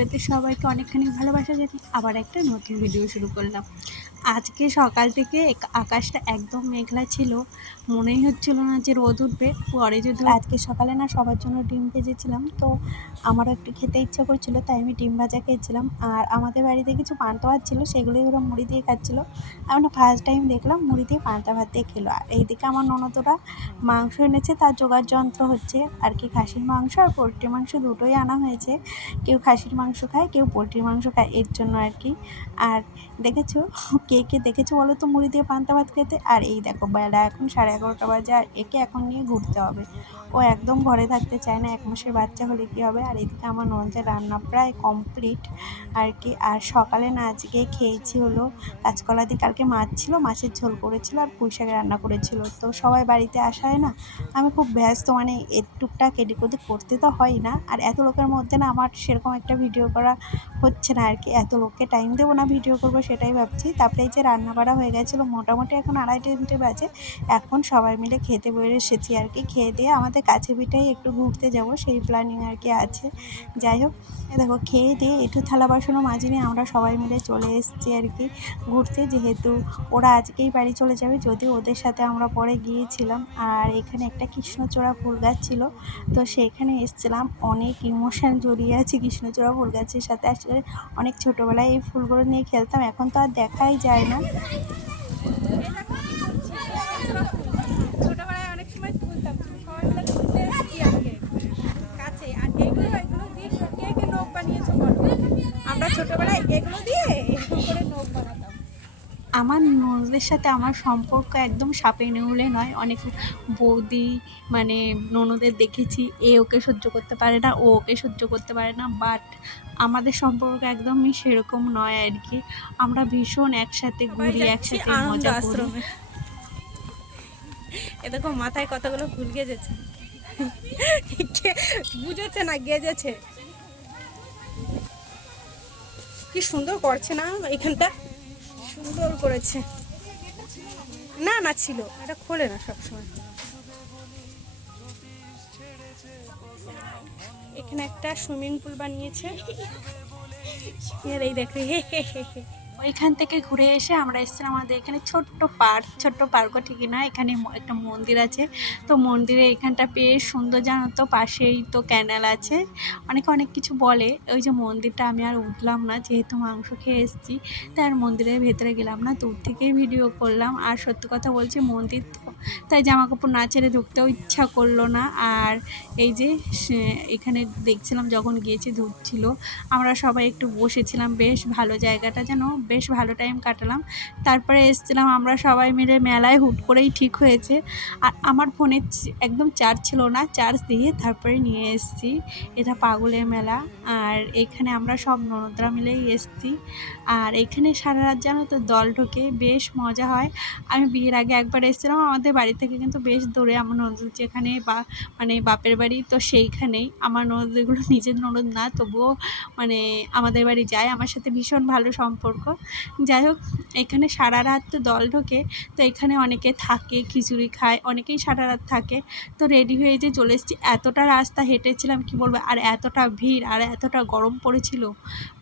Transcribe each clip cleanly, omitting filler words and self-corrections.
ভিডিওতে সবাইকে অনেকখানি ভালোবাসা জানিয়ে আবার একটা নতুন ভিডিও শুরু করলাম। আজকে সকাল থেকে আকাশটা একদম মেঘলা ছিল, মনেই হচ্ছিল না যে রোদ উঠবে। পরে যদি আজকে সকালে না সবার জন্য ডিম ভেজেছিলাম, তো আমারও একটু খেতে ইচ্ছা করছিল, তাই আমি ডিম ভাজা খেয়েছিলাম। আর আমাদের বাড়িতে কিছু পান্তা ভাত ছিল, সেগুলোই ওরা মুড়ি দিয়ে খাচ্ছিলো। আমি না ফার্স্ট টাইম দেখলাম মুড়ি দিয়ে পান্তা ভাত দিয়ে খেলো। আর এইদিকে আমার ননদরা মাংস এনেছে, তার জোগাড় যন্ত্র হচ্ছে আর কি। খাসির মাংস আর পোলট্রির মাংস দুটোই আনা হয়েছে। কেউ খাসির মাংস খায়, কেউ পোলট্রির মাংস খায়, এর জন্য আর কি। আর দেখেছো, কে কে দেখেছো বলো তো মুড়ি দিয়ে পান্তা ভাত খেতে? আর এই দেখো বেলা এখন 11:30 বাজে, আর একে এখন নিয়ে ঘুরতে হবে। ও একদম ঘরে থাকতে চায় না, 1 মাসের বাচ্চা হলে কী হবে। আর এদিকে আমার ননদের রান্না প্রায় কমপ্লিট আর কি। আর সকালে না আজকে খেয়েছি হলো কাঁচকলা দিয়ে, কালকে মাছ ছিল, মাছের ঝোল করেছিল আর পুঁই শাক রান্না করেছিল। তো সবাই বাড়িতে আসায় না আমি খুব ব্যস্ত, মানে টুকটাক এদিক ওদিক করতে তো হয় না। আর এত লোকের মধ্যে না আমার সেরকম একটা ভিডিও করা হচ্ছে না আর কি। এত লোককে টাইম দেবো না ভিডিও করবো, সেটাই ভাবছি। তারপরে এই যে রান্না বাড়া হয়ে গেছিলো, মোটামুটি এখন 2:30-3টে বাজে। এখন সবাই মিলে খেতে বেরিয়ে এসেছি আর কি। খেয়ে দিয়ে আমাদের কাছে পিঠেই একটু ঘুরতে যাব, সেই প্ল্যানিং আর কি আছে। যাই হোক, দেখো খেয়ে দিয়ে একটু থালা বাসনও মাজিনি, আমরা সবাই মিলে চলে এসেছি আর কি ঘুরতে। যেহেতু ওরা আজকেই বাড়ি চলে যাবে, যদিও ওদের সাথে আমরা পরে গিয়েছিলাম। আর এখানে একটা কৃষ্ণচূড়া ফুল গাছ ছিল, তো সেইখানে এসেছিলাম। অনেক ইমোশন জড়িয়ে আছে কৃষ্ণচূড়া ফুল গাছের সাথে। আসলে অনেক ছোটোবেলায় এই ফুলগুলো নিয়ে খেলতাম, এখন তো আর দেখাই যায় না। ছোটবেলায় অনেক সময় তুলতাম, সবাই মিলে তুলতে এসেছি আজকে কাছে। আর এগুলো দিয়ে কে কে নখ বানিয়েছো বলো? আমরা ছোটবেলায় এগুলো দিয়ে এরকম করে নখ বানাতাম। আমার ননদের সাথে আমার সম্পর্ক একদম সাপে নেউলে নয়। অনেক বৌদি মানে ননদের দেখেছি, এ ওকে সহ্য করতে পারে না, ও ওকে সহ্য করতে পারে না, বাট আমাদের সম্পর্ক একদমই সেরকম নয় আর কি। আমরা ভীষণ একসাথে সবাই ঘুরি, যাচ্ছি একসাথে আনন্দ মজা করি। আশ্রমে। এ দেখো মাথায় কতগুলো ফুল গেজেছে, বুঝেছে না গেজেছে। কি সুন্দর করছে না এখানটা, সুন্দর করেছে। না না ছিল, এটা খোলে না সবসময়। এখানে একটা সুইমিং পুল বানিয়েছে। এই দেখো, হে হে হে হে। ওইখান থেকে ঘুরে এসে আমরা এসেছিলাম আমাদের এখানে ছোট্ট পার্ক। ছোট্ট পার্কও ঠিকই না, এখানে একটা মন্দির আছে। তো মন্দিরে এখানটা বেশ সুন্দর, জানো তো, পাশেই তো ক্যানেল আছে। অনেকে অনেক কিছু বলে। ওই যে মন্দিরটা আমি আর উঠলাম না, যেহেতু মাংস খেয়ে এসেছি, তাই আর মন্দিরের ভেতরে গেলাম না, দূর থেকেই ভিডিও করলাম। আর সত্যি কথা বলছি, মন্দির তো তাই জামা কাপড় না ছেড়ে ঢুকতেও ইচ্ছা করলো না। আর এই যে এখানে দেখছিলাম যখন গিয়েছি ধূপ ছিল, আমরা সবাই একটু বসেছিলাম, বেশ ভালো জায়গাটা, যেন বেশ ভালো টাইম কাটালাম। তারপরে এসেছিলাম আমরা সবাই মিলে মেলায়, হুট করেই ঠিক হয়েছে। আর আমার ফোনে একদম চার্জ ছিল না, চার্জ দিয়ে তারপরে নিয়ে এসেছি। এটা পাগলের মেলা। আর এখানে আমরা সব ননদরা মিলেই এসেছি। আর এখানে সারা রাত জানো তো দল ঢোকে, বেশ মজা হয়। আমি বিয়ের আগে একবার এসেছিলাম, আমাদের বাড়ি থেকে কিন্তু বেশ দূরে। আমার ননদ যেখানে মানে বাপের বাড়ি, তো সেইখানেই। আমার ননদগুলো নিজের ননদ না, তবুও মানে আমাদের বাড়ি যায়, আমার সাথে ভীষণ ভালো সম্পর্ক। যাই হোক, এখানে সারা রাত তো দল ঢোকে, তো এখানে অনেকে থাকে, খিচুড়ি খায়, অনেকেই সারা রাত থাকে। তো রেডি হয়ে যে চলে এসেছি, এতটা রাস্তা হেঁটেছিলাম কি বলবো, আর এতটা ভিড়, আর এতটা গরম পড়েছিল,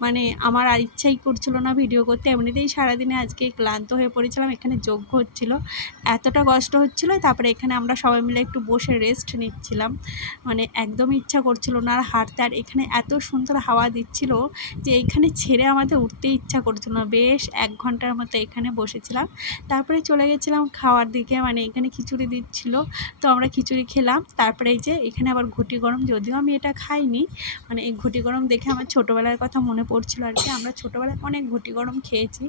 মানে আমার আর ইচ্ছাই করছিল না ভিডিও করতে। এমনিতেই সারাদিনে আজকে ক্লান্ত হয়ে পড়েছিলাম, এখানে যজ্ঞ হচ্ছিল, এতটা কষ্ট হচ্ছিল। তারপরে এখানে আমরা সবাই মিলে একটু বসে রেস্ট নিচ্ছিলাম, মানে একদমই ইচ্ছা করছিল না আর হাঁটতে। আর এখানে এত সুন্দর হাওয়া দিচ্ছিল যে এইখানে ছেড়ে আমাদের উঠতে ইচ্ছা করছিল না। বেশ 1 ঘন্টার মতো এখানে বসেছিলাম, তারপরে চলে গেছিলাম খাওয়ার দিকে। মানে এখানে খিচুড়ি দিচ্ছিল, তো আমরা খিচুড়ি খেলাম। তারপরে এই যে এখানে আবার ঘুটি গরম, যদিও আমি এটা খাইনি, মানে এই ঘুটি গরম দেখে আমার ছোটোবেলার কথা মনে পড়ছিল আর কি। আমরা ছোটোবেলায় অনেক ঘুটি গরম খেয়েছি।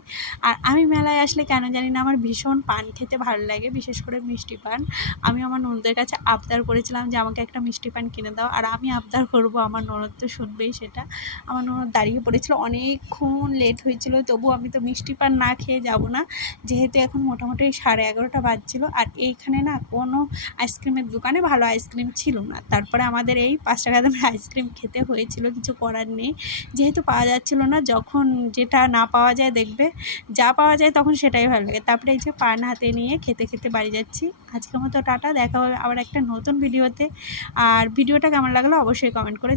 আর আমি মেলায় আসলে কেন জানি না আমার ভীষণ পান খেতে ভালো লাগে, বিশেষ করে মিষ্টি পান। আমি আমার ননদের কাছে আবদার করেছিলাম যে আমাকে একটা মিষ্টি পান কিনে দাও। আর আমি আবদার করব, আমার ননদ তো শুনবেই সেটা। আমার ননদ দাঁড়িয়ে পড়েছিল, অনেকক্ষণ লেট হয়েছিল, তবু আমি তো মিষ্টি পান না খেয়ে যাব না, যেহেতু এখন মোটামুটি 11:30 বাজছিল। আর এইখানে না কোনো আইসক্রিমের দোকানে ভালো আইসক্রিম ছিল না। তারপরে আমাদের এই 5 টাকা দামের আইসক্রিম খেতে হয়েছিল, কিছু করার নেই, যেহেতু পাওয়া যাচ্ছিল না। যখন যেটা না পাওয়া যায়, দেখবে যা পাওয়া যায় তখন সেটাই ভালো লাগে। তারপরে এই যে পান হাতে নিয়ে খেতে খেতে বাড়ি যাচ্ছি। আজকের মতো টাটা, দেখা হবে আবার একটা নতুন ভিডিওতে। আর ভিডিওটা কেমন লাগলো অবশ্যই কমেন্ট করে